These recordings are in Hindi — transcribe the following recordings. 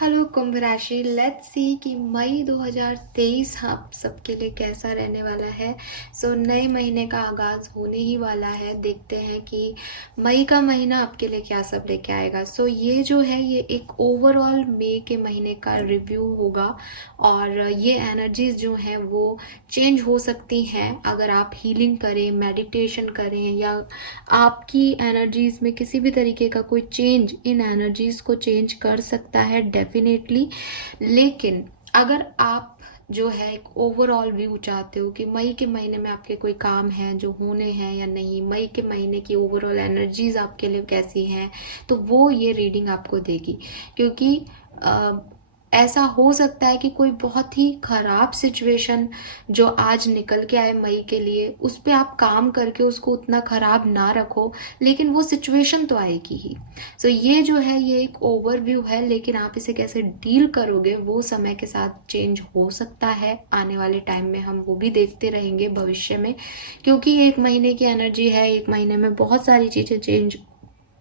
हेलो कुंभ राशि, लेट्स सी कि मई 2023 आप सबके लिए कैसा रहने वाला है। नए महीने का आगाज होने ही वाला है। देखते हैं कि मई का महीना आपके लिए क्या सब लेके आएगा। ये जो है ये एक ओवरऑल मई के महीने का रिव्यू होगा और ये एनर्जीज जो हैं वो चेंज हो सकती हैं अगर आप हीलिंग करें, मेडिटेशन करें या आपकी एनर्जीज में किसी भी तरीके का कोई चेंज इन एनर्जीज को चेंज कर सकता है डेफिनेटली। लेकिन अगर आप जो है एक ओवरऑल व्यू चाहते हो कि मई के महीने में आपके कोई काम हैं जो होने हैं या नहीं, मई के महीने की ओवरऑल एनर्जीज आपके लिए कैसी हैं, तो वो ये रीडिंग आपको देगी। क्योंकि ऐसा हो सकता है कि कोई बहुत ही खराब सिचुएशन जो आज निकल के आए मई के लिए, उस पर आप काम करके उसको उतना खराब ना रखो, लेकिन वो सिचुएशन तो आएगी ही। ये जो है ये एक ओवरव्यू है, लेकिन आप इसे कैसे डील करोगे वो समय के साथ चेंज हो सकता है। आने वाले टाइम में हम वो भी देखते रहेंगे भविष्य में, क्योंकि ये एक महीने की एनर्जी है। एक महीने में बहुत सारी चीजें चेंज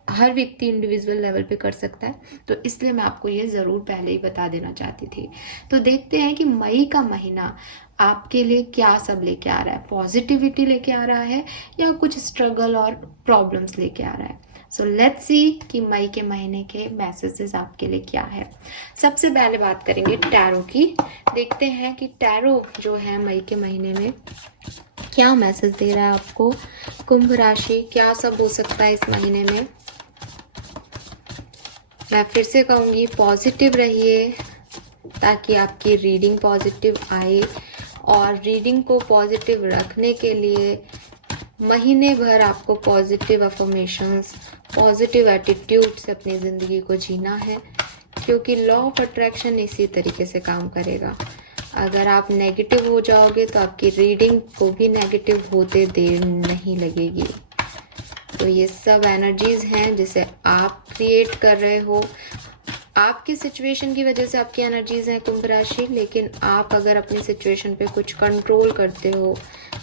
हर व्यक्ति इंडिविजुअल लेवल पे कर सकता है, तो इसलिए मैं आपको ये ज़रूर पहले ही बता देना चाहती थी। तो देखते हैं कि मई का महीना आपके लिए क्या सब लेके आ रहा है। पॉजिटिविटी लेके आ रहा है या कुछ स्ट्रगल और प्रॉब्लम्स लेके आ रहा है। लेट्स सी कि मई के महीने के मैसेजेस आपके लिए क्या है। सबसे पहले बात करेंगे टैरो की। देखते हैं कि टैरो जो है मई के महीने में क्या मैसेज दे रहा है आपको। कुंभ राशि, क्या सब हो सकता है इस महीने में। मैं फिर से कहूँगी पॉजिटिव रहिए ताकि आपकी रीडिंग पॉजिटिव आए। और रीडिंग को पॉजिटिव रखने के लिए महीने भर आपको पॉजिटिव अफर्मेशंस, पॉजिटिव एटीट्यूड से अपनी ज़िंदगी को जीना है, क्योंकि लॉ ऑफ अट्रैक्शन इसी तरीके से काम करेगा। अगर आप नेगेटिव हो जाओगे तो आपकी रीडिंग को भी नेगेटिव होते देर नहीं लगेगी। तो ये सब एनर्जीज हैं जिसे आप क्रिएट कर रहे हो। आपकी सिचुएशन की वजह से आपकी एनर्जीज हैं कुंभ राशि, लेकिन आप अगर अपनी सिचुएशन पे कुछ कंट्रोल करते हो,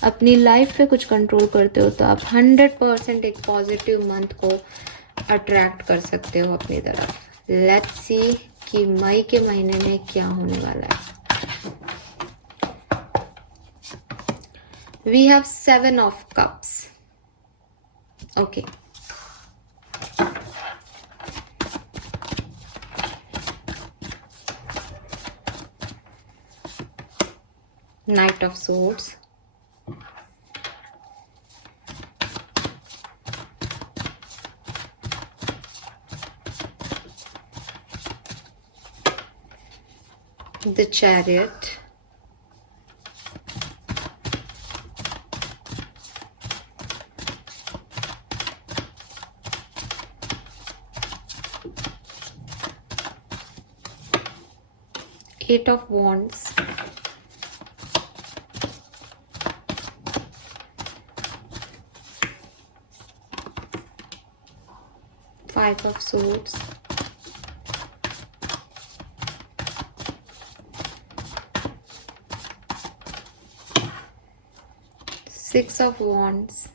अपनी लाइफ पे कुछ कंट्रोल करते हो, तो आप 100% एक पॉजिटिव मंथ को अट्रैक्ट कर सकते हो अपनी तरफ। लेट्स सी कि मई के महीने में क्या होने वाला है। We have 7 of cups. Okay, Knight of Swords, the Chariot, Eight of Wands, Five of Swords, Six of Wands,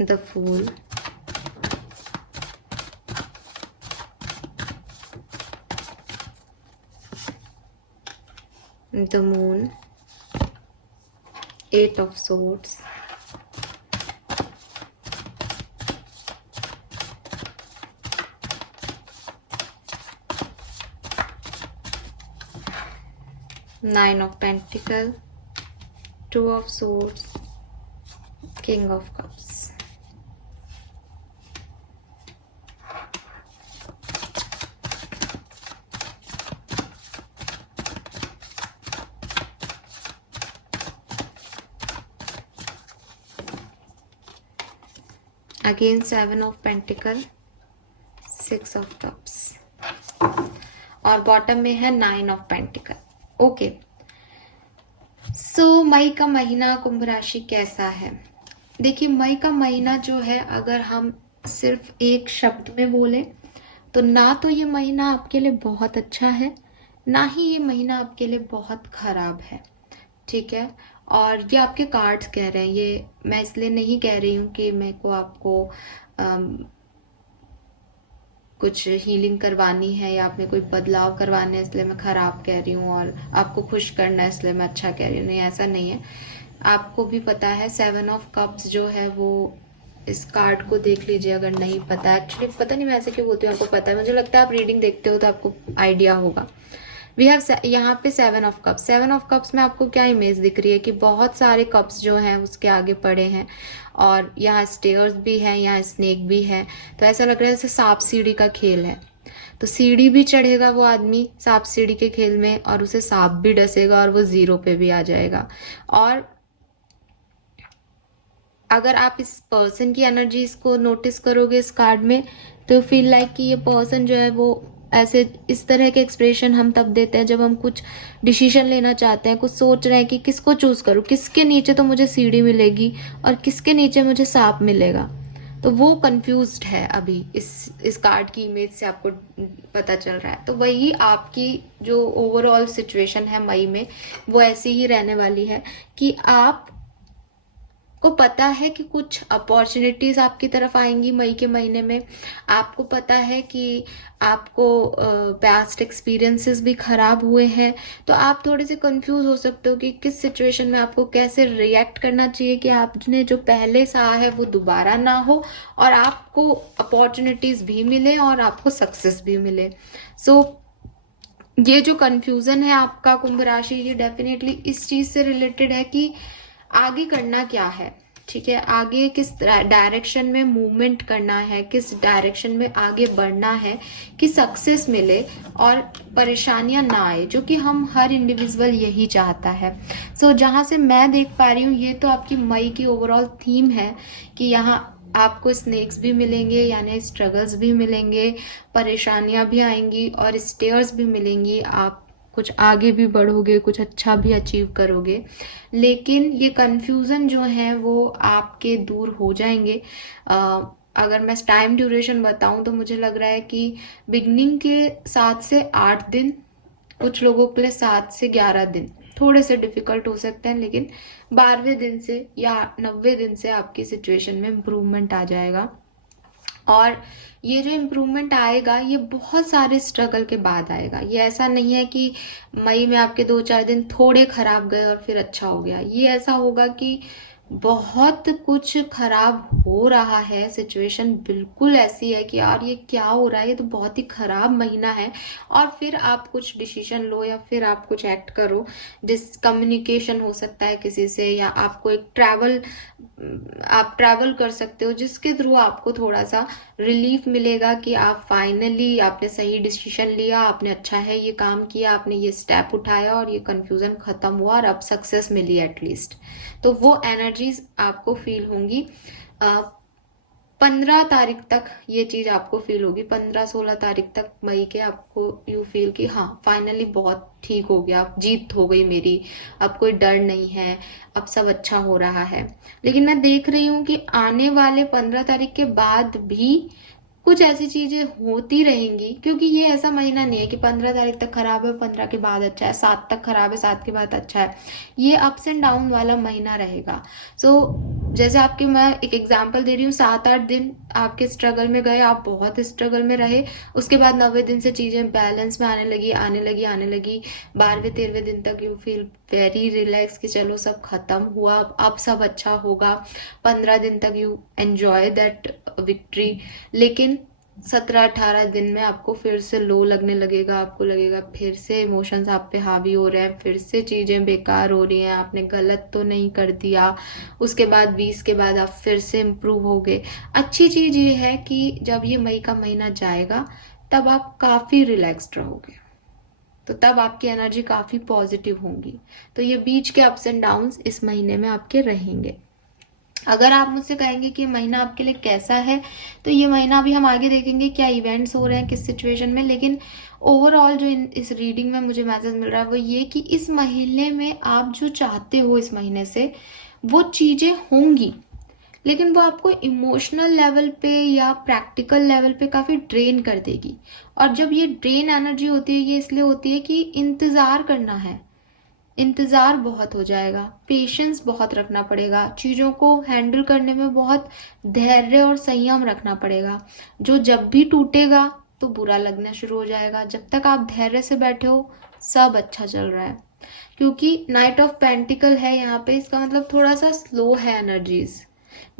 the Fool, the Moon, Eight of Swords, Nine of Pentacles, Two of Swords, King of Cups. Again 7 of Pentacles, 6 of Cups और बॉटम में है 9 ऑफ पेंटिकल। ओके, मई का महीना कुंभ राशि कैसा है। देखिए, मई का महीना जो है अगर हम सिर्फ एक शब्द में बोले तो ना तो ये महीना आपके लिए बहुत अच्छा है, ना ही ये महीना आपके लिए बहुत खराब है, ठीक है। और ये आपके कार्ड्स कह रहे हैं, ये मैं इसलिए नहीं कह रही हूँ कि मेरे को आपको कुछ हीलिंग करवानी है या आपने कोई बदलाव करवाने हैं इसलिए मैं खराब कह रही हूँ, और आपको खुश करना है इसलिए मैं अच्छा कह रही हूँ। नहीं, ऐसा नहीं है। आपको भी पता है 7 ऑफ कप्स जो है वो, इस कार्ड को देख लीजिए अगर नहीं पता। एक्चुअली पता नहीं मैं ऐसे क्यों बोलती हूँ, आपको पता है, मुझे लगता है आप रीडिंग देखते हो तो आपको आइडिया होगा। वी हैव यहाँ पे 7 ऑफ कप्स। 7 ऑफ कप्स में आपको क्या इमेज दिख रही है कि बहुत सारे कप्स जो हैं उसके आगे पड़े हैं, और यहाँ स्टेयर्स भी हैं, यहाँ स्नेक भी है। तो ऐसा लग रहा है जैसे सांप सीढ़ी का खेल है। तो सीढ़ी भी चढ़ेगा वो आदमी सांप सीढ़ी के खेल में, और उसे सांप भी डसेगा और वो 0 पे भी आ जाएगा। और अगर आप इस पर्सन की एनर्जीज को नोटिस करोगे इस कार्ड में, तो फील लाइक कि ये पर्सन जो है वो ऐसे, इस तरह के एक्सप्रेशन हम तब देते हैं जब हम कुछ डिसीजन लेना चाहते हैं, कुछ सोच रहे हैं कि किसको चूज करूं, किसके नीचे तो मुझे सीढ़ी मिलेगी और किसके नीचे मुझे सांप मिलेगा। तो वो कंफ्यूज्ड है अभी, इस कार्ड की इमेज से आपको पता चल रहा है। तो वही आपकी जो ओवरऑल सिचुएशन है मई में, वो ऐसी ही रहने वाली है कि आप को पता है कि कुछ अपॉर्चुनिटीज आपकी तरफ आएंगी मई के महीने में। आपको पता है कि आपको पास्ट एक्सपीरियंसेस भी खराब हुए हैं, तो आप थोड़े से कंफ्यूज हो सकते हो कि किस सिचुएशन में आपको कैसे रिएक्ट करना चाहिए कि आपने जो पहले सहा है वो दोबारा ना हो, और आपको अपॉर्चुनिटीज भी मिले और आपको सक्सेस भी मिले। सो ये जो कंफ्यूजन है आपका कुंभ राशि, ये डेफिनेटली इस चीज से रिलेटेड है कि आगे करना क्या है, ठीक है। आगे किस डायरेक्शन में मूवमेंट करना है, किस डायरेक्शन में आगे बढ़ना है कि सक्सेस मिले और परेशानियां ना आए, जो कि हम हर इंडिविजुअल यही चाहता है। सो जहां से मैं देख पा रही हूँ, ये तो आपकी मई की ओवरऑल थीम है कि यहाँ आपको स्नेक्स भी मिलेंगे, यानी स्ट्रगल्स भी मिलेंगे, परेशानियां भी आएंगी और स्टेयर्स भी मिलेंगी। आप कुछ आगे भी बढ़ोगे, कुछ अच्छा भी अचीव करोगे, लेकिन ये कंफ्यूजन जो है वो आपके दूर हो जाएंगे। अगर मैं टाइम ड्यूरेशन बताऊं तो मुझे लग रहा है कि बिगनिंग के 7 से 8 दिन, कुछ लोगों के लिए 7 से 11 दिन थोड़े से डिफिकल्ट हो सकते हैं, लेकिन 12वें दिन से या 90वें दिन से आपकी सिचुएशन में इम्प्रूवमेंट आ जाएगा। और ये जो इम्प्रूवमेंट आएगा ये बहुत सारे स्ट्रगल के बाद आएगा। ये ऐसा नहीं है कि मई में आपके 2-4 दिन थोड़े खराब गए और फिर अच्छा हो गया। ये ऐसा होगा कि बहुत कुछ खराब हो रहा है, सिचुएशन बिल्कुल ऐसी है कि यार ये क्या हो रहा है, ये तो बहुत ही खराब महीना है। और फिर आप कुछ डिसीजन लो या फिर आप कुछ एक्ट करो, कम्युनिकेशन हो सकता है किसी से, या आपको एक आप ट्रैवल कर सकते हो जिसके थ्रू आपको थोड़ा सा रिलीफ मिलेगा कि आप फाइनली आपने सही डिसीजन लिया, आपने अच्छा है ये काम किया, आपने ये स्टेप उठाया और ये कंफ्यूजन खत्म हुआ और अब सक्सेस मिली एटलीस्ट। तो वो एनर्जीज आपको फील होंगी। 15 तारीख तक ये चीज आपको फील होगी। 15-16 तारीख तक मई के आपको यू फील कि हाँ फाइनली बहुत ठीक हो गया, अब जीत हो गई मेरी, अब कोई डर नहीं है, अब सब अच्छा हो रहा है। लेकिन मैं देख रही हूँ कि आने वाले 15 तारीख के बाद भी कुछ ऐसी चीजें होती रहेंगी, क्योंकि ये ऐसा महीना नहीं है कि 15 तारीख तक खराब है 15 के बाद अच्छा है, 7 तक खराब है 7 के बाद अच्छा है। ये अप्स एंड डाउन वाला महीना रहेगा। सो जैसे आपके, मैं एक एग्जांपल दे रही हूँ, 7-8 दिन आपके स्ट्रगल में गए, आप बहुत स्ट्रगल में रहे, उसके बाद 90 दिन से चीजें बैलेंस में आने लगी आने लगी आने लगी। 12वें-13वें दिन तक यू फील वेरी रिलैक्स कि चलो सब खत्म हुआ, अब सब अच्छा होगा। 15 दिन तक यू एंजॉय दैट विक्ट्री। लेकिन 17-18 दिन में आपको फिर से लो लगने लगेगा, आपको लगेगा फिर से इमोशंस आप पे हावी हो रहे हैं, फिर से चीजें बेकार हो रही हैं, आपने गलत तो नहीं कर दिया। उसके बाद 20 के बाद आप फिर से इम्प्रूव हो गए। अच्छी चीज ये है कि जब ये मई का महीना जाएगा तब आप काफी रिलैक्स्ड रहोगे, तो तब आपकी एनर्जी काफी पॉजिटिव होंगी। तो ये बीच के अप्स एंड डाउन्स इस महीने में आपके रहेंगे। अगर आप मुझसे कहेंगे कि महीना आपके लिए कैसा है, तो ये महीना अभी हम आगे देखेंगे क्या इवेंट्स हो रहे हैं किस सिचुएशन में। लेकिन ओवरऑल जो इस रीडिंग में मुझे मैसेज मिल रहा है वो ये कि इस महीने में आप जो चाहते हो इस महीने से वो चीजें होंगी, लेकिन वो आपको इमोशनल लेवल पे या प्रैक्टिकल लेवल पे काफ़ी ड्रेन कर देगी। और जब ये ड्रेन एनर्जी होती है, ये इसलिए होती है कि इंतज़ार करना है, इंतज़ार बहुत हो जाएगा, पेशेंस बहुत रखना पड़ेगा, चीज़ों को हैंडल करने में बहुत धैर्य और संयम रखना पड़ेगा। जो जब भी टूटेगा तो बुरा लगना शुरू हो जाएगा। जब तक आप धैर्य से बैठे हो सब अच्छा चल रहा है, क्योंकि नाइट ऑफ पेंटिकल है यहाँ पे, इसका मतलब थोड़ा सा स्लो है एनर्जीज।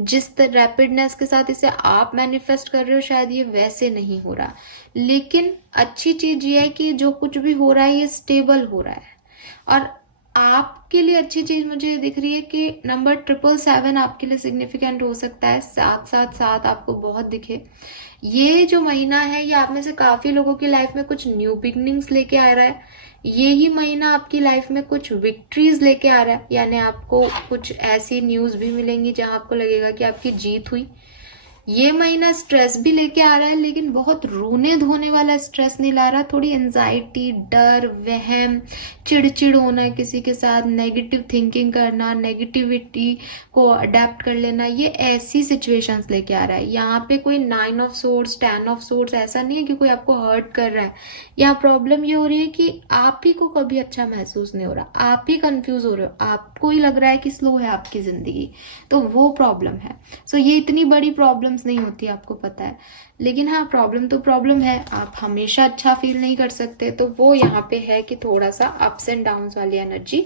जिस रैपिडनेस के साथ इसे आप मैनिफेस्ट कर रहे हो शायद ये वैसे नहीं हो रहा, लेकिन अच्छी चीज ये है कि जो कुछ भी हो रहा है ये स्टेबल हो रहा है। और आपके लिए अच्छी चीज मुझे ये दिख रही है कि नंबर 777 आपके लिए सिग्निफिकेंट हो सकता है। 777 आपको बहुत दिखे। ये जो महीना है ये आप में से काफी लोगों की लाइफ में कुछ न्यू बिगनिंग्स लेके आ रहा है। ये ही महीना आपकी लाइफ में कुछ विक्ट्रीज लेके आ रहा है, यानी आपको कुछ ऐसी न्यूज भी मिलेंगी जहां आपको लगेगा कि आपकी जीत हुई। ये महीना स्ट्रेस भी लेके आ रहा है, लेकिन बहुत रोने धोने वाला स्ट्रेस नहीं ला रहा। थोड़ी एंजाइटी, डर, वहम, चिड़चिड़ होना, किसी के साथ नेगेटिव थिंकिंग करना, नेगेटिविटी को अडेप्ट कर लेना, ये ऐसी सिचुएशंस लेके आ रहा है। यहाँ पे कोई 9 ऑफ सोर्ड्स, 10 ऑफ सोर्ड्स ऐसा नहीं है कि कोई आपको हर्ट कर रहा है। यहाँ प्रॉब्लम ये हो रही है कि आप ही को कभी अच्छा महसूस नहीं हो रहा, आप ही कंफ्यूज हो रहे हो, आपको ही लग रहा है कि स्लो है आपकी जिंदगी, तो वो प्रॉब्लम है। सो ये इतनी बड़ी प्रॉब्लम्स नहीं होती, आपको पता है, लेकिन हाँ प्रॉब्लम तो प्रॉब्लम है। आप हमेशा अच्छा फील नहीं कर सकते, तो वो यहाँ पे है कि थोड़ा सा अप्स एंड डाउन्स वाली एनर्जी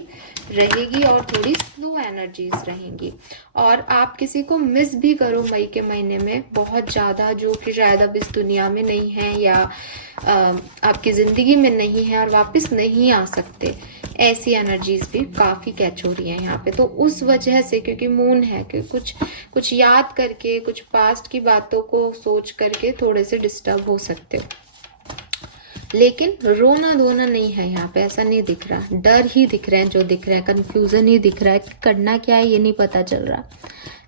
रहेगी और थोड़ी स्लो एनर्जीज रहेंगी। और आप किसी को मिस भी करो मई के महीने में बहुत ज़्यादा, जो कि शायद अब इस दुनिया में नहीं है या आपकी ज़िंदगी में नहीं है और वापस नहीं आ सकते, ऐसी एनर्जीज भी काफ़ी कैच हो रही है यहाँ पे। तो उस वजह से, क्योंकि मून है, कि कुछ याद करके, कुछ पास्ट की बातों को सोच करके थोड़े से डिस्टर्ब हो सकते हो, लेकिन रोना धोना नहीं है यहाँ पे, ऐसा नहीं दिख रहा। डर ही दिख रहे हैं, जो दिख रहा है कंफ्यूजन ही दिख रहा है, करना क्या है ये नहीं पता चल रहा।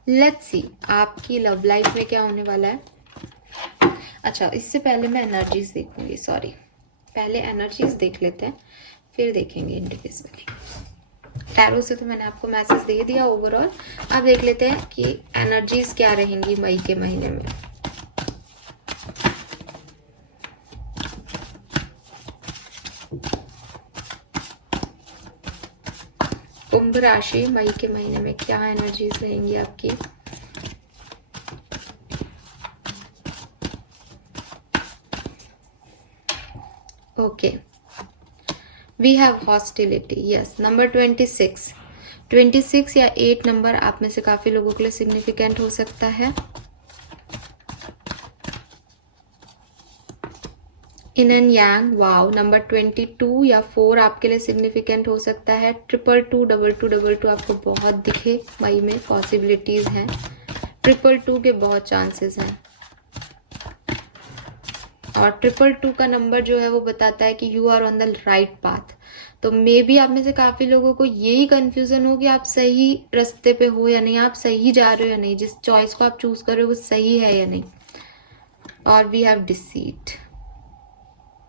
लेट्स सी आपकी लव लाइफ में क्या होने वाला है। अच्छा, इससे पहले मैं एनर्जीज देखूंगी, सॉरी, पहले एनर्जीज देख लेते हैं फिर देखेंगे इंडिविजुअली। टैरो से तो मैंने आपको मैसेज दे दिया ओवरऑल, अब देख लेते हैं कि एनर्जीज क्या रहेंगी मई के महीने में। कुंभ राशि मई के महीने में क्या एनर्जीज रहेंगी आपकी। Okay, we have hostility, yes, number 26 या 8 नंबर आप में से काफी लोगों के लिए सिग्निफिकेंट हो सकता है। In and yang, wow, number 22 या 4 आपके लिए सिग्निफिकेंट हो सकता है। 222, 2222 आपको बहुत दिखे मई में, पॉसिबिलिटीज हैं। 222 के बहुत चांसेस हैं। और 222 का नंबर जो है वो बताता है कि you are on the right path. तो मे बी आप में से काफी लोगों को यही कंफ्यूजन हो कि आप सही रास्ते पे हो या नहीं, आप सही जा रहे हो या नहीं, जिस चॉइस को आप चूज कर रहे हो वो सही है या नहीं। और वी हैव डिसीट,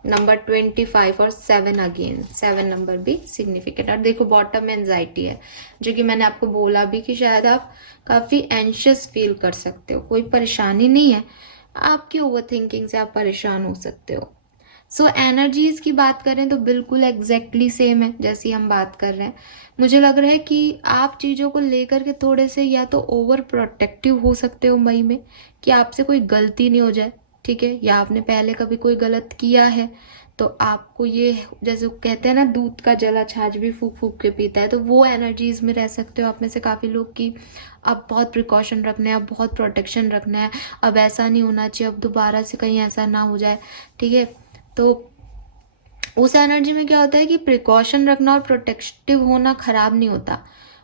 नंबर 25 और 7 अगेन, 7 नंबर भी सिग्निफिकेंट। और देखो बॉटम में एंजाइटी है, जो कि मैंने आपको बोला भी कि शायद आप काफी एंशियस फील कर सकते हो। कोई परेशानी नहीं है, आपकी ओवरथिंकिंग से आप परेशान हो सकते हो। सो एनर्जीज की बात करें तो बिल्कुल एग्जैक्टली सेम है जैसी हम बात कर रहे हैं। मुझे लग रहा है कि आप चीज़ों को लेकर के थोड़े से या तो ओवर प्रोटेक्टिव हो सकते हो मई में, कि आपसे कोई गलती नहीं हो जाए, ठीक है, या आपने पहले कभी कोई गलत किया है तो आपको ये, जैसे कहते हैं ना, दूध का जला छाछ भी फूक फूक के पीता है, तो वो एनर्जीज में रह सकते हो आप में से काफ़ी लोग की। अब बहुत प्रिकॉशन रखना है, अब बहुत प्रोटेक्शन रखना है, अब ऐसा नहीं होना चाहिए, अब दोबारा से कहीं ऐसा ना हो जाए, ठीक है। तो उस एनर्जी में क्या होता है कि प्रिकॉशन रखना और प्रोटेक्टिव होना खराब नहीं होता,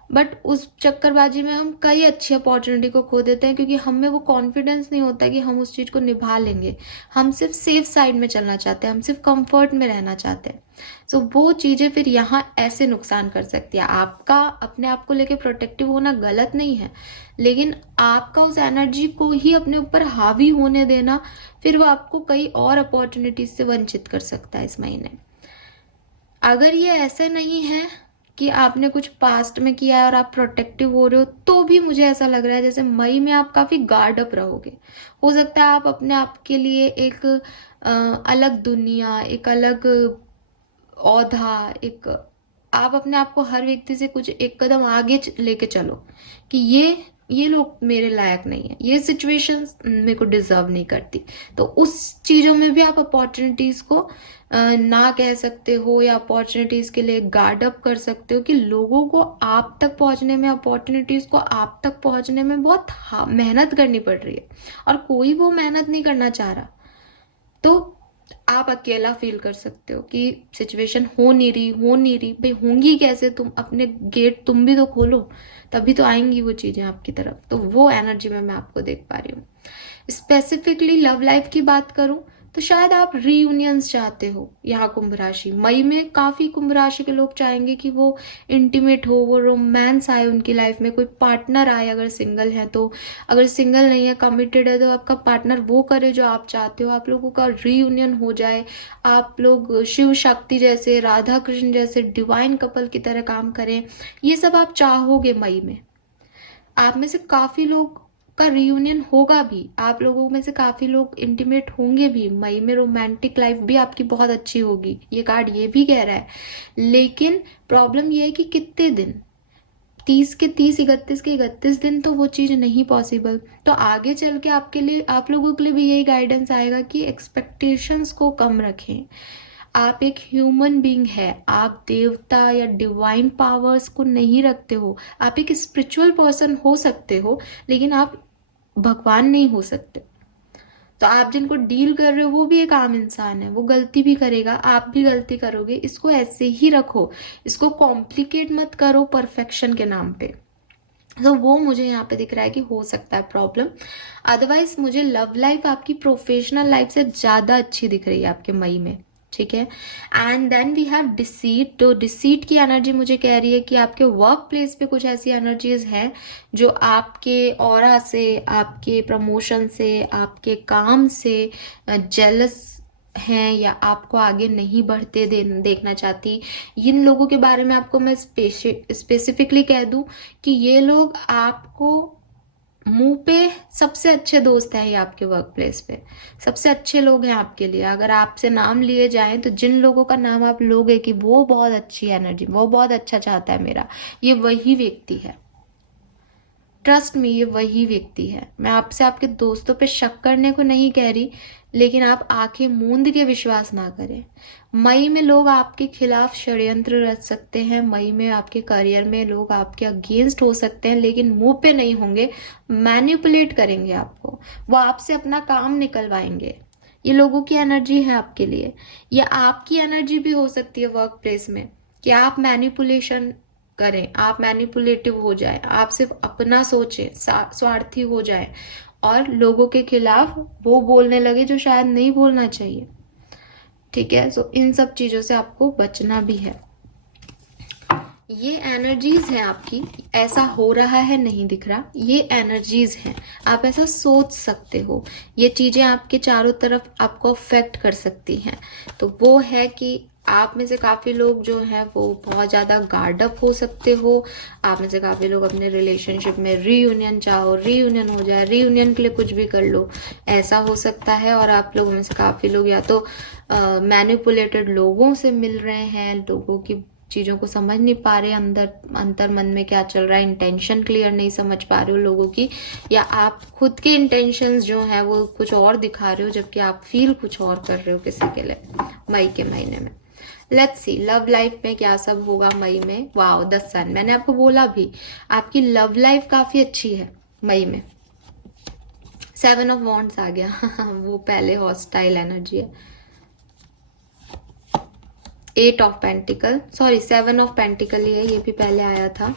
बट उस चक्करबाजी में हम कई अच्छी अपॉर्चुनिटी को खो देते हैं, क्योंकि हम में वो कॉन्फिडेंस नहीं होता कि हम उस चीज़ को निभा लेंगे। हम सिर्फ सेफ साइड में चलना चाहते हैं, हम सिर्फ कंफर्ट में रहना चाहते हैं। सो वो चीज़ें फिर यहाँ ऐसे नुकसान कर सकती है। आपका अपने आप को लेके प्रोटेक्टिव होना गलत नहीं है, लेकिन आपका उस एनर्जी को ही अपने ऊपर हावी होने देना, फिर वो आपको कई और अपॉर्चुनिटीज से वंचित कर सकता है इस महीने। अगर ये ऐसे नहीं है कि आपने कुछ पास्ट में किया है और आप प्रोटेक्टिव हो रहे हो, तो भी मुझे ऐसा लग रहा है जैसे मई में आप काफी गार्ड अप रहोगे। हो सकता है आप अपने आप के लिए एक अलग दुनिया, एक अलग औधा, एक आप अपने आप को हर व्यक्ति से कुछ एक कदम आगे लेके चलो कि ये लोग मेरे लायक नहीं है, ये सिचुएशंस मेरे को डिजर्व नहीं करती। तो उस चीजों में भी आप अपॉर्चुनिटीज को ना कह सकते हो, या अपॉर्चुनिटीज के लिए गार्ड अप कर सकते हो कि लोगों को आप तक पहुंचने में, अपॉर्चुनिटीज को आप तक पहुंचने में बहुत मेहनत करनी पड़ रही है, और कोई वो मेहनत नहीं करना चाह रहा। तो आप अकेला फील कर सकते हो कि सिचुएशन हो नहीं रही भाई, होंगी कैसे? तुम अपने गेट तुम भी तो खोलो, तभी तो आएंगी वो चीजें आपकी तरफ। तो वो एनर्जी में मैं आपको देख पा रही हूँ। स्पेसिफिकली लव लाइफ की बात करूं तो शायद आप रीयूनियंस चाहते हो। यहाँ कुंभ राशि, मई में काफी कुंभ राशि के लोग चाहेंगे कि वो इंटीमेट हो, वो रोमांस आए उनकी लाइफ में, कोई पार्टनर आए अगर सिंगल है तो। अगर सिंगल नहीं है, कमिटेड है, तो आपका पार्टनर वो करे जो आप चाहते हो, आप लोगों का रीयूनियन हो जाए, आप लोग शिव शक्ति जैसे, राधा कृष्ण जैसे डिवाइन कपल की तरह काम करें। ये सब आप चाहोगे मई में। आप में से काफी लोग का रियूनियन होगा भी, आप लोगों में से काफी लोग इंटीमेट होंगे भी मई में। रोमांटिक लाइफ भी आपकी बहुत अच्छी होगी, ये कार्ड ये भी कह रहा है। लेकिन प्रॉब्लम ये है कि कितने दिन, 30 के 30, 31 के 31 दिन तो वो चीज नहीं पॉसिबल। तो आगे चल के आपके लिए, आप लोगों के लिए भी यही गाइडेंस आएगा कि एक्सपेक्टेशंस को कम रखें। आप एक ह्यूमन बीइंग है, आप देवता या डिवाइन पावर्स को नहीं रखते हो। आप एक स्पिरिचुअल पर्सन हो सकते हो, लेकिन आप भगवान नहीं हो सकते। तो आप जिनको डील कर रहे हो वो भी एक आम इंसान है, वो गलती भी करेगा, आप भी गलती करोगे। इसको ऐसे ही रखो, इसको कॉम्प्लिकेट मत करो परफेक्शन के नाम पे। तो वो मुझे यहाँ पे दिख रहा है कि हो सकता है प्रॉब्लम। अदरवाइज मुझे लव लाइफ आपकी प्रोफेशनल लाइफ से ज्यादा अच्छी दिख रही है आपके मई में, ठीक है। And then we have deceit. तो डिसीट की एनर्जी मुझे कह रही है कि आपके वर्क प्लेस पे कुछ ऐसी एनर्जीज हैं जो आपके ऑरा से, आपके प्रमोशन से, आपके काम से जेलस हैं, या आपको आगे नहीं बढ़ते देखना चाहती। इन लोगों के बारे में आपको मैं स्पेसिफिकली कह दूं कि ये लोग आपको मुंह पे सबसे अच्छे दोस्त हैं, ये आपके वर्क प्लेस पे सबसे अच्छे लोग हैं आपके लिए। अगर आपसे नाम लिए जाएं तो जिन लोगों का नाम आप लोगे कि वो बहुत अच्छी एनर्जी, वो बहुत अच्छा चाहता है मेरा, ये वही व्यक्ति है। ट्रस्ट में, ये वही व्यक्ति है। मैं आपसे आपके दोस्तों पे शक करने को नहीं कह रही, लेकिन आप आंखें मूंद के विश्वास ना करें। मई में लोग आपके खिलाफ षड्यंत्र रच सकते हैं, मई में आपके करियर में लोग आपके अगेंस्ट हो सकते हैं, लेकिन मुंह पे नहीं होंगे, मैनिपुलेट करेंगे आपको, वो आपसे अपना काम निकलवाएंगे। ये लोगों की एनर्जी है आपके लिए। ये आपकी एनर्जी भी हो सकती है वर्क प्लेस में कि आप मैनिपुलेशन करें, आप मैनिपुलेटिव हो जाए, आप सिर्फ अपना सोचें, स्वार्थी हो जाए और लोगों के खिलाफ वो बोलने लगे जो शायद नहीं बोलना चाहिए, ठीक है। सो इन सब चीजों से आपको बचना भी है। ये एनर्जीज हैं आपकी, ऐसा हो रहा है नहीं दिख रहा, ये एनर्जीज हैं, आप ऐसा सोच सकते हो। ये चीजें आपके चारों तरफ आपको अफेक्ट कर सकती हैं। तो वो है कि आप में से काफी लोग जो हैं वो बहुत ज्यादा गार्ड अप हो सकते हो। आप में से काफी लोग अपने रिलेशनशिप में रीयूनियन चाहो, रीयूनियन हो जाए, रीयूनियन के लिए कुछ भी कर लो, ऐसा हो सकता है। और आप लोगों में से काफी लोग या तो मैनिपुलेटेड लोगों से मिल रहे हैं, लोगों की चीजों को समझ नहीं पा रहे, अंतर मन में क्या चल रहा है, इंटेंशन क्लियर नहीं समझ पा रहे हो लोगों की, या आप खुद के इंटेंशंस जो है वो कुछ और दिखा रहे हो जबकि आप फील कुछ और कर रहे हो किसी के लिए मई के महीने में। लेट्स सी लव लाइफ में क्या सब होगा मई में। वाओ, द सन, मैंने आपको बोला भी आपकी लव लाइफ काफी अच्छी है मई में। 7 ऑफ वॉन्ड्स आ गया वो पहले हॉस्टाइल एनर्जी है। 8 of pentacle, sorry 7 of pentacle ही है, ये भी पहले आया था।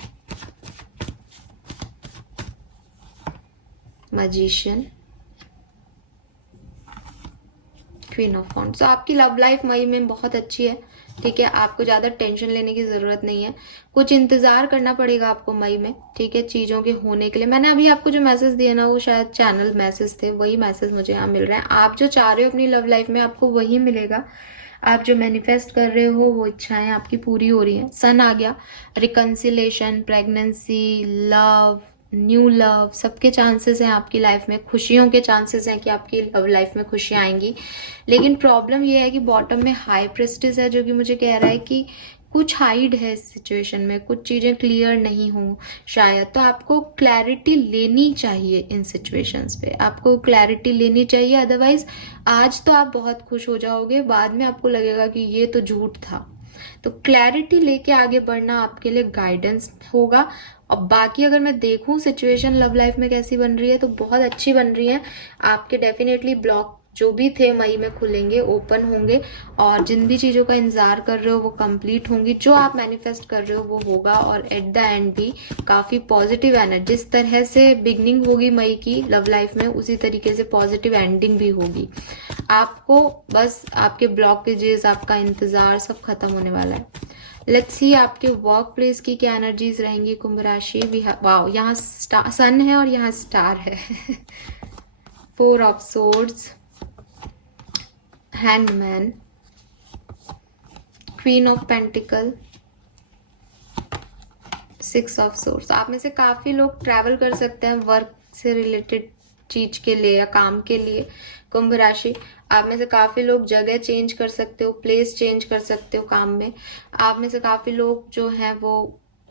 Magician, queen of wands. तो आपकी लव लाइफ मई में बहुत अच्छी है, ठीक है। आपको ज्यादा टेंशन लेने की जरूरत नहीं है, कुछ इंतजार करना पड़ेगा आपको मई में, ठीक है, चीजों के होने के लिए। मैंने अभी आपको जो मैसेज दिए ना वो शायद चैनल मैसेज थे, वही मैसेज मुझे यहाँ मिल रहे हैं। आप जो चाह रहे हो अपनी लव लाइफ में आपको वही मिलेगा। आप जो मैनिफेस्ट कर रहे हो वो इच्छाएं आपकी पूरी हो रही हैं। सन आ गया, reconciliation, pregnancy, love, new love, सबके चांसेस हैं आपकी लाइफ में। खुशियों के चांसेस हैं कि आपकी लव लाइफ में खुशियाँ आएंगी। लेकिन प्रॉब्लम ये है कि बॉटम में हाई प्रेस्टिज है, जो कि मुझे कह रहा है कि कुछ हाइड है इस सिचुएशन में, कुछ चीज़ें क्लियर नहीं हो शायद। तो आपको क्लैरिटी लेनी चाहिए इन सिचुएशंस पे, आपको क्लैरिटी लेनी चाहिए। अदरवाइज आज तो आप बहुत खुश हो जाओगे, बाद में आपको लगेगा कि ये तो झूठ था। तो क्लैरिटी लेके आगे बढ़ना आपके लिए गाइडेंस होगा। और बाकी अगर मैं देखूं सिचुएशन लव लाइफ में कैसी बन रही है, तो बहुत अच्छी बन रही है। आपके डेफिनेटली ब्लॉक जो भी थे मई में खुलेंगे, ओपन होंगे, और जिन भी चीज़ों का इंतजार कर रहे हो वो कंप्लीट होंगी। जो आप मैनिफेस्ट कर रहे हो वो होगा, और एट द एंड भी काफ़ी पॉजिटिव एनर्जी, जिस तरह से बिगनिंग होगी मई की लव लाइफ में, उसी तरीके से पॉजिटिव एंडिंग भी होगी। आपको बस आपके ब्लॉकेजेस, आपका इंतजार सब खत्म होने वाला है। लेट्स सी आपके वर्क प्लेस की क्या एनर्जीज रहेंगी कुंभ राशि। वाओ, यहाँ सन है और यहाँ स्टार है। 4 of swords, handman, queen of pentacle, 6 of swords. आप में से काफी लोग ट्रैवल कर सकते हैं वर्क से रिलेटेड चीज के लिए या काम के लिए। कुंभ राशि, आप में से काफी लोग जगह चेंज कर सकते हो, प्लेस चेंज कर सकते हो काम में। आप में से काफी लोग जो हैं वो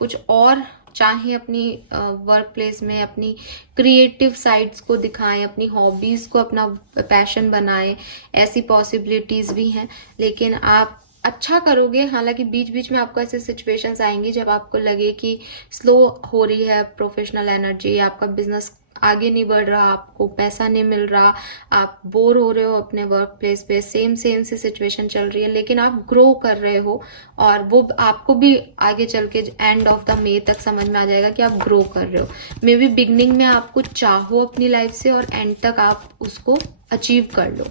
कुछ और चाहे अपनी वर्क प्लेस में अपनी क्रिएटिव साइड्स को दिखाएं, अपनी हॉबीज को अपना पैशन बनाएं, ऐसी पॉसिबिलिटीज भी हैं। लेकिन आप अच्छा करोगे। हालांकि बीच बीच में आपको ऐसे सिचुएशंस आएंगी जब आपको लगे कि स्लो हो रही है प्रोफेशनल एनर्जी, आपका बिजनेस आगे नहीं बढ़ रहा, आपको पैसा नहीं मिल रहा, आप बोर हो रहे हो अपने वर्क प्लेस पे, सेम सी सिचुएशन चल रही है, लेकिन आप ग्रो कर रहे हो। और वो आपको भी आगे चल के एंड ऑफ द मे तक समझ में आ जाएगा कि आप ग्रो कर रहे हो। मे बी बिगनिंग में आप कुछ चाहो अपनी लाइफ से और एंड तक आप उसको अचीव कर लो।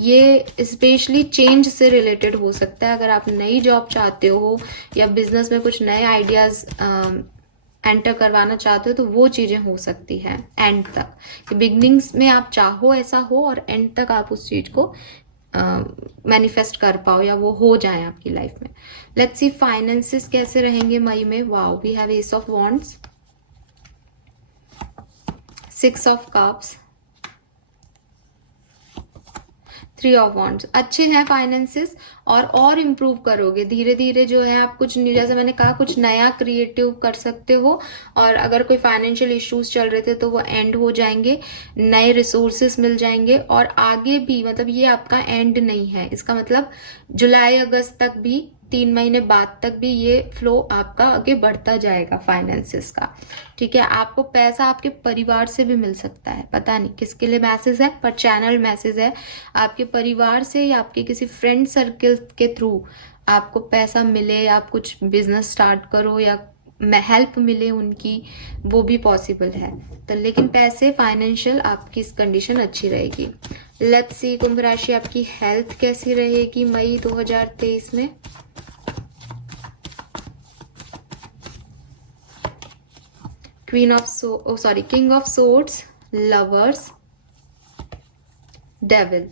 ये स्पेशली चेंज से रिलेटेड हो सकता है। अगर आप नई जॉब चाहते हो या बिजनेस में कुछ नए आइडियाज एंटर करवाना चाहते हो, तो वो चीजें हो सकती हैं एंड तक, कि बिगनिंग्स में आप चाहो ऐसा हो और एंड तक आप उस चीज को मैनिफेस्ट कर पाओ या वो हो जाए आपकी लाइफ में। लेट्स सी फाइनेंसेस कैसे रहेंगे मई में। Wow, we have ace of wands, 6 of cups, 3 of wands. अच्छे हैं फाइनेंसेस, और इम्प्रूव करोगे धीरे धीरे। जो है आप कुछ, जैसे मैंने कहा, कुछ नया क्रिएटिव कर सकते हो। और अगर कोई फाइनेंशियल इश्यूज चल रहे थे तो वो एंड हो जाएंगे, नए रिसोर्सेस मिल जाएंगे। और आगे भी, मतलब ये आपका एंड नहीं है, इसका मतलब जुलाई अगस्त तक भी, 3 महीने बाद तक भी ये फ्लो आपका आगे बढ़ता जाएगा फाइनेंसेस का। ठीक है, आपको पैसा आपके परिवार से भी मिल सकता है। पता नहीं किसके लिए मैसेज है, पर चैनल मैसेज है। आपके परिवार से या आपके किसी फ्रेंड सर्कल के थ्रू आपको पैसा मिले, आप कुछ बिजनेस स्टार्ट करो या हेल्प मिले उनकी, वो भी पॉसिबल है। तो लेकिन पैसे, फाइनेंशियल आपकी कंडीशन अच्छी रहेगी। लेट्स सी कुंभ राशि आपकी हेल्थ कैसी रहेगी मई 2023 में। King of swords, lovers, devil.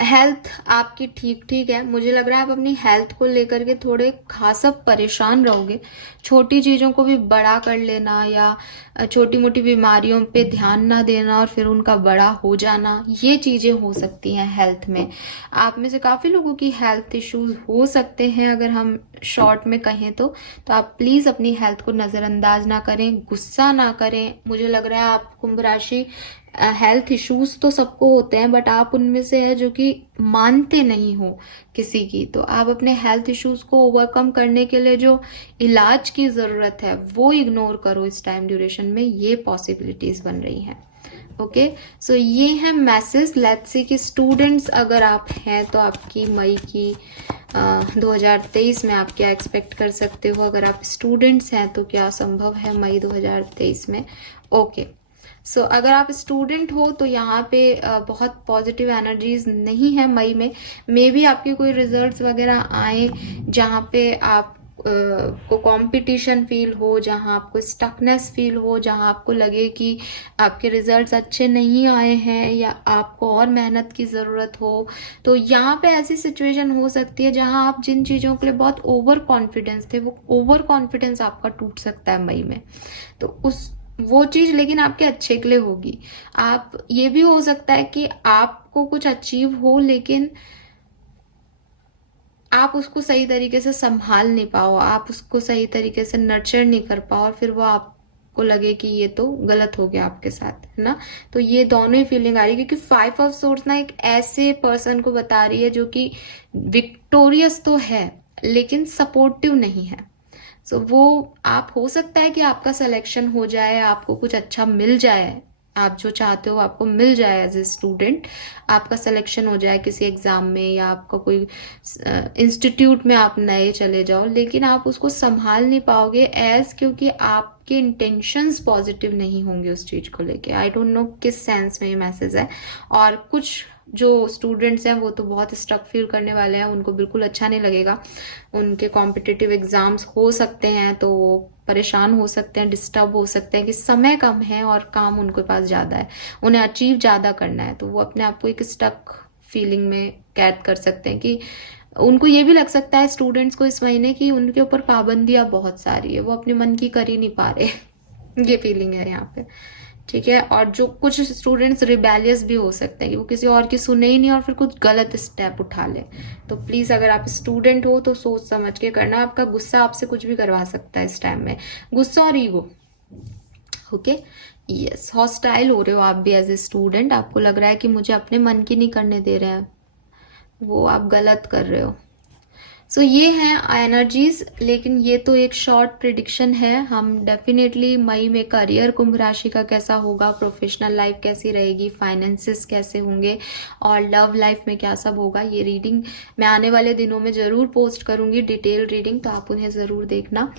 Health आपकी ठीक ठीक है। मुझे लग रहा है आप अपनी हेल्थ को लेकर के थोड़े खासा परेशान रहोगे। छोटी चीज़ों को भी बड़ा कर लेना या छोटी मोटी बीमारियों पे ध्यान ना देना और फिर उनका बड़ा हो जाना, ये चीज़ें हो सकती हैं हेल्थ में। आप में से काफ़ी लोगों की हेल्थ इश्यूज हो सकते हैं, अगर हम शॉर्ट में कहें तो आप प्लीज़ अपनी हेल्थ को नज़रअंदाज ना करें, गुस्सा ना करें। मुझे लग रहा है आप कुंभ राशि, हेल्थ इश्यूज तो सबको होते हैं, बट आप उनमें से है जो कि मानते नहीं हो किसी की। तो आप अपने हेल्थ इश्यूज को ओवरकम करने के लिए जो इलाज की ज़रूरत है वो इग्नोर करो इस टाइम ड्यूरेशन में, ये पॉसिबिलिटीज बन रही हैं। ओके, सो ये है मैसेज। लेट्स सी कि स्टूडेंट्स अगर आप हैं तो आपकी मई की 2023 में आप क्या एक्सपेक्ट कर सकते हो। अगर आप स्टूडेंट्स हैं तो क्या संभव है मई 2023 में। ओके, सो अगर आप स्टूडेंट हो तो यहाँ पे बहुत पॉजिटिव एनर्जीज नहीं है मई में। मे बी आपके कोई रिजल्ट्स वगैरह आए जहाँ पे आप को कंपटीशन फील हो, जहां आपको स्टकनेस फील हो, जहां आपको लगे कि आपके रिजल्ट्स अच्छे नहीं आए हैं या आपको और मेहनत की ज़रूरत हो, तो यहाँ पे ऐसी सिचुएशन हो सकती है जहां आप जिन चीज़ों के लिए बहुत ओवर कॉन्फिडेंस थे, वो ओवर कॉन्फिडेंस आपका टूट सकता है मई में। तो वो चीज़ लेकिन आपके अच्छे के लिए होगी। आप ये भी हो सकता है कि आपको कुछ अचीव हो लेकिन आप उसको सही तरीके से संभाल नहीं पाओ, आप उसको सही तरीके से नर्चर नहीं कर पाओ, और फिर वो आपको लगे कि ये तो गलत हो गया आपके साथ, है ना। तो ये दोनों ही फीलिंग आ रही है, क्योंकि 5 ऑफ सोर्ड्स ना एक ऐसे पर्सन को बता रही है जो कि विक्टोरियस तो है लेकिन सपोर्टिव नहीं है। सो वो आप, हो सकता है कि आपका सिलेक्शन हो जाए, आपको कुछ अच्छा मिल जाए, आप जो चाहते हो आपको मिल जाए एज ए स्टूडेंट, आपका सिलेक्शन हो जाए किसी एग्जाम में या आपका कोई इंस्टीट्यूट में आप नए चले जाओ, लेकिन आप उसको संभाल नहीं पाओगे क्योंकि आपके इंटेंशंस पॉजिटिव नहीं होंगे उस चीज को लेके। आई डोंट नो किस सेंस में ये मैसेज है। और कुछ जो स्टूडेंट्स हैं वो तो बहुत स्ट्रक फील करने वाले हैं, उनको बिल्कुल अच्छा नहीं लगेगा, उनके कॉम्पिटिटिव एग्जाम्स हो सकते हैं तो वो परेशान हो सकते हैं, डिस्टर्ब हो सकते हैं कि समय कम है और काम उनके पास ज़्यादा है, उन्हें अचीव ज़्यादा करना है, तो वो अपने आप को एक स्टक फीलिंग में कैद कर सकते हैं कि उनको ये भी लग सकता है स्टूडेंट्स को इस महीने की उनके ऊपर पाबंदियां बहुत सारी है, वो अपने मन की कर ही नहीं पा रहे ये फीलिंग है यहाँ पे, ठीक है। और जो कुछ स्टूडेंट्स रिबेलियस भी हो सकते हैं कि वो किसी और की सुने ही नहीं और फिर कुछ गलत स्टेप उठा ले। तो प्लीज अगर आप स्टूडेंट हो तो सोच समझ के करना, आपका गुस्सा आपसे कुछ भी करवा सकता है इस टाइम में, गुस्सा और ईगो। ओके, यस, हॉस्टाइल हो रहे हो आप भी एज ए स्टूडेंट, आपको लग रहा है कि मुझे अपने मन की नहीं करने दे रहे हैं, वो आप गलत कर रहे हो। सो ये हैं एनर्जीज, लेकिन ये तो एक शॉर्ट प्रिडिक्शन है। हम डेफिनेटली मई में करियर कुंभ राशि का कैसा होगा, प्रोफेशनल लाइफ कैसी रहेगी, फाइनेंसेस कैसे होंगे और लव लाइफ में क्या सब होगा, ये रीडिंग मैं आने वाले दिनों में ज़रूर पोस्ट करूंगी, डिटेल रीडिंग, तो आप उन्हें ज़रूर देखना।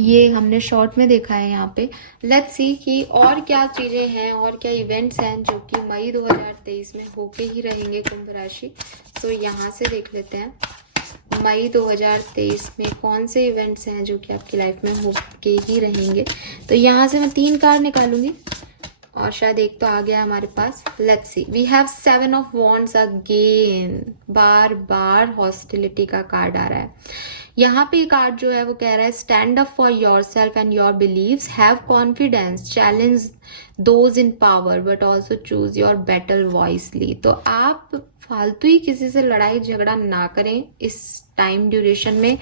ये हमने शॉर्ट में देखा है यहाँ पे। लेट्स सी कि और क्या चीज़ें हैं और क्या इवेंट्स हैं जो कि मई 2023 में होके ही रहेंगे कुंभ राशि। सो यहाँ से देख लेते हैं मई 2023 में कौन से इवेंट्स हैं जो कि आपकी लाइफ में होके ही रहेंगे। तो यहाँ से मैं 3 कार्ड निकालूंगी और शायद एक तो आ गया हमारे पास। Let's see, we have 7 of wands again, बार बार हॉस्टिलिटी का कार्ड आ रहा है। यहाँ पे कार्ड जो है वो कह रहा है stand up for yourself and your beliefs, have confidence, challenge those in power but also choose your battle wisely. तो आप फालतू ही किसी से लड़ाई झगड़ा ना करें इस टाइम ड्यूरेशन में।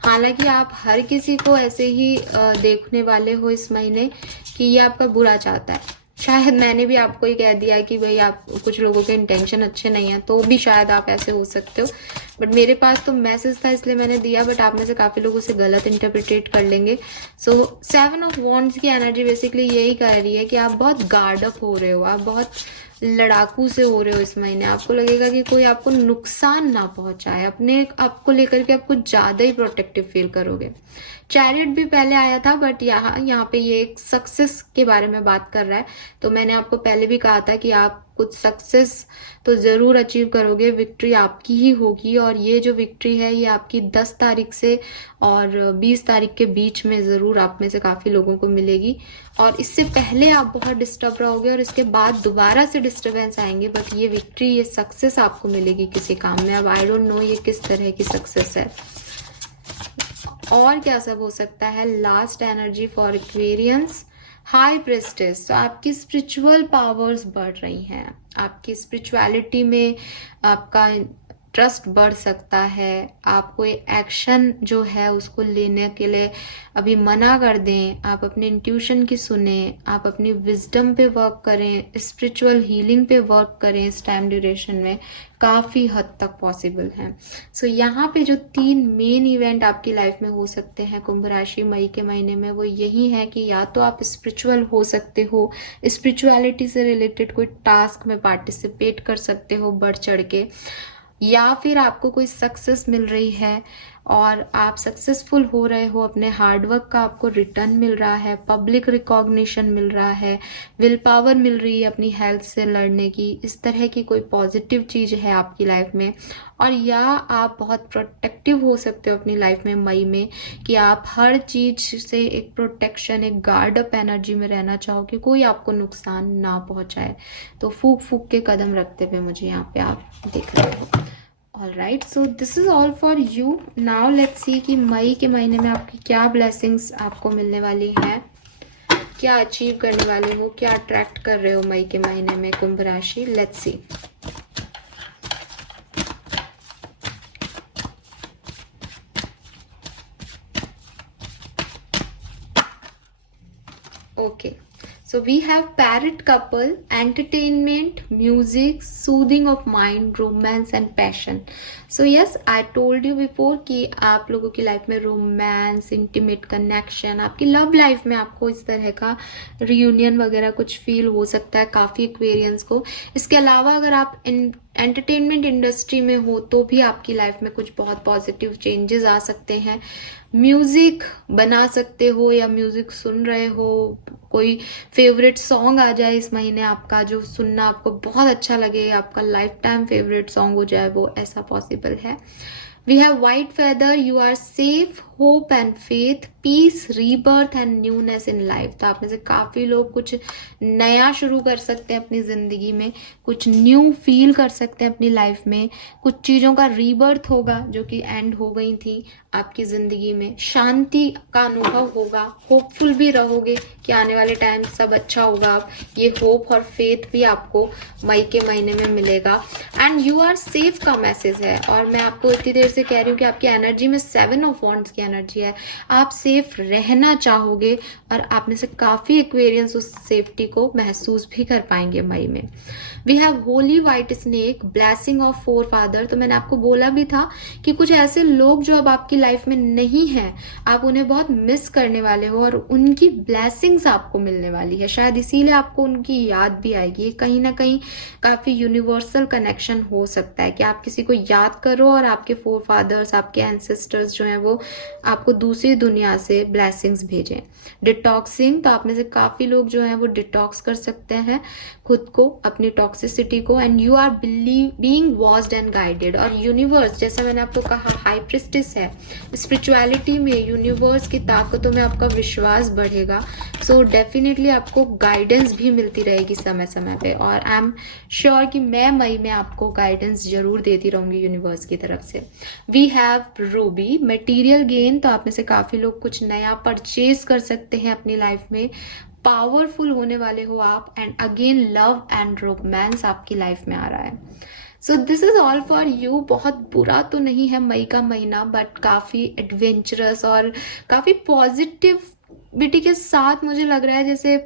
हालांकि आप हर किसी को ऐसे ही देखने वाले हो इस महीने कि ये आपका बुरा चाहता है। शायद मैंने भी आपको ही कह दिया कि भाई आप, कुछ लोगों के इंटेंशन अच्छे नहीं है, तो भी शायद आप ऐसे हो सकते हो, बट मेरे पास तो मैसेज था इसलिए मैंने दिया, बट आप में से काफी लोग उसे गलत इंटरप्रिटेट कर लेंगे। सो 7 ऑफ वॉन्ड्स की एनर्जी बेसिकली यही कह रही है कि आप बहुत गार्ड अप हो रहे हो, आप बहुत लड़ाकू से हो रहे हो इस महीने। आपको लगेगा कि कोई आपको नुकसान ना पहुंचाए, अपने आपको लेकर के आप कुछ ज्यादा ही प्रोटेक्टिव फील करोगे। चैरियट भी पहले आया था, बट यहाँ पे ये एक सक्सेस के बारे में बात कर रहा है। तो मैंने आपको पहले भी कहा था कि आप कुछ सक्सेस तो जरूर अचीव करोगे, विक्ट्री आपकी ही होगी, और ये जो विक्ट्री है ये आपकी 10 तारीख से और 20 तारीख के बीच में जरूर आप में से काफी लोगों को मिलेगी। और इससे पहले आप बहुत डिस्टर्ब रहोगे और इसके बाद दोबारा से डिस्टर्बेंस आएंगे, बट ये विक्ट्री, ये सक्सेस आपको मिलेगी किसी काम में। अब आई डोंट नो ये किस तरह की सक्सेस है और क्या सब हो सकता है। Last energy for Aquarians, high प्रेस्टेस। तो आपकी स्पिरिचुअल पावर्स बढ़ रही हैं, आपकी स्पिरिचुअलिटी में आपका ट्रस्ट बढ़ सकता है। आप कोई एक्शन जो है उसको लेने के लिए अभी मना कर दें, आप अपने इंट्यूशन की सुने, आप अपनी विजडम पे वर्क करें, स्पिरिचुअल हीलिंग पे वर्क करें। इस टाइम ड्यूरेशन में काफ़ी हद तक पॉसिबल है। सो यहाँ पे जो 3 मेन इवेंट आपकी लाइफ में हो सकते हैं कुंभ राशि मई के महीने में, वो यही है कि या तो आप स्पिरिचुअल हो सकते हो, स्पिरिचुअलिटी से रिलेटेड कोई टास्क में पार्टिसिपेट कर सकते हो बढ़ चढ़ के, या फिर आपको कोई सक्सेस मिल रही है और आप सक्सेसफुल हो रहे हो, अपने हार्डवर्क का आपको रिटर्न मिल रहा है, पब्लिक रिकॉग्निशन मिल रहा है, विल पावर मिल रही है अपनी हेल्थ से लड़ने की, इस तरह की कोई पॉजिटिव चीज़ है आपकी लाइफ में। और या आप बहुत प्रोटेक्टिव हो सकते हो अपनी लाइफ में मई में, कि आप हर चीज से एक प्रोटेक्शन, एक गार्ड अप एनर्जी में रहना चाहो कि कोई आपको नुकसान ना पहुंचाए। तो फूक फूक के कदम रखते हुए मुझे यहाँ पे आप दिख रहे हो। All right, so this is all for you. Now let's see कि मई के महीने में आपकी क्या ब्लेसिंग्स आपको मिलने वाली है, क्या अचीव करने वाले हो, क्या अट्रैक्ट कर रहे हो मई के महीने में कुंभ राशि। Let's see. Okay, so we have parrot couple, entertainment, music, soothing of mind, romance and passion. So yes, I told you before कि आप लोगों की लाइफ में रोमांस, इंटीमेट कनेक्शन, आपकी लव लाइफ में आपको इस तरह का रियूनियन वगैरह कुछ फील हो सकता है काफ़ी एक्वेरियंस को। इसके अलावा अगर आप एंटरटेनमेंट इंडस्ट्री में हो तो भी आपकी लाइफ में कुछ बहुत पॉजिटिव चेंजेस आ सकते हैं। म्यूजिक बना सकते हो या म्यूजिक सुन रहे हो, कोई फेवरेट सॉन्ग आ जाए इस महीने आपका जो सुनना आपको बहुत अच्छा लगे, आपका लाइफ टाइम फेवरेट सॉन्ग हो जाए वो, ऐसा पॉसिबल है। We have white feather, you are safe, hope and faith, peace, rebirth and newness in life. तो आप में से काफी लोग कुछ नया शुरू कर सकते हैं अपनी जिंदगी में, कुछ न्यू फील कर सकते हैं अपनी लाइफ में, कुछ चीजों का रीबर्थ होगा जो कि एंड हो गई थी आपकी जिंदगी में, शांति का अनुभव होगा, होपफुल भी रहोगे कि आने वाले टाइम सब अच्छा होगा। आप ये होप और फेथ भी आपको मई के महीने में मिलेगा। एंड यू आर सेफ का मैसेज है, और मैं आपको इतनी देर से कह रही हूँ कि आपकी एनर्जी में 7 ऑफ वॉन्ड्स की एनर्जी है, आप सेफ रहना चाहोगे और आप में से काफी एक्वेरियंस उस सेफ्टी को महसूस भी कर पाएंगे मई में। We have holy white snake, blessing of forefather. तो मैंने आपको बोला भी था कि कुछ ऐसे लोग जो अब आपकी लाइफ में नहीं हैं, आप उन्हें बहुत मिस करने वाले हो और उनकी ब्लेसिंग्स आपको मिलने वाली है, शायद इसीलिए आपको उनकी याद भी आएगी। कहीं ना कहीं काफी यूनिवर्सल कनेक्शन हो सकता है कि आप किसी को याद करो और आपके फोर फादर्स, आपके एंसेस्टर्स जो हैं वो आपको दूसरी दुनिया से ब्लेसिंग्स भेजें। डिटॉक्सिंग, तो आप में से काफी लोग जो हैं वो डिटॉक्स कर सकते हैं खुद को, अपनी टॉक्सिसिटी को। And you are being watched and guided, और यूनिवर्स, जैसा मैंने आपको कहा, हाई प्रिस्टिस है, स्पिरिचुअलिटी में, यूनिवर्स की ताकतों में आपका विश्वास बढ़ेगा। सो डेफिनेटली आपको गाइडेंस भी मिलती रहेगी समय समय पे, और आई एम श्योर कि मैं मई में आपको गाइडेंस जरूर देती रहूंगी यूनिवर्स की तरफ से। We have ruby, material gain, तो आप में से काफी लोग कुछ नया परचेज कर सकते हैं अपनी लाइफ में, पावरफुल होने वाले हो आप। And again love and romance आपकी लाइफ में आ रहा है। सो this is all for you. बहुत बुरा तो नहीं है मई का महीना, बट काफी एडवेंचरस और काफी पॉजिटिविटी के साथ मुझे लग रहा है जैसे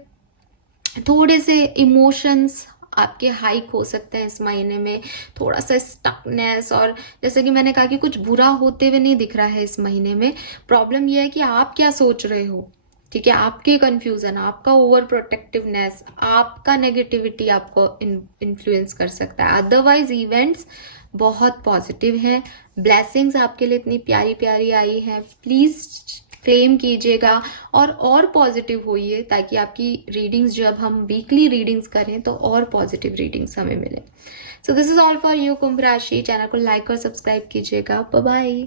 थोड़े से इमोशंस आपके हाइक हो सकते हैं इस महीने में, थोड़ा सा स्टकनेस, और जैसे कि मैंने कहा कि कुछ बुरा होते हुए नहीं दिख रहा है इस महीने में। प्रॉब्लम यह है कि आप क्या सोच रहे हो, ठीक है, आपके कंफ्यूजन, आपका ओवर प्रोटेक्टिवनेस, आपका नेगेटिविटी आपको इन्फ्लुएंस कर सकता है। अदरवाइज इवेंट्स बहुत पॉजिटिव हैं, ब्लेसिंग्स आपके लिए इतनी प्यारी प्यारी आई हैं। प्लीज क्लेम कीजिएगा और पॉजिटिव होइए, ताकि आपकी रीडिंग्स, जब हम वीकली रीडिंग्स करें तो और पॉजिटिव रीडिंग्स हमें मिले। So this is all for you Kumbh राशि। चैनल को लाइक और सब्सक्राइब कीजिएगा। Bye bye.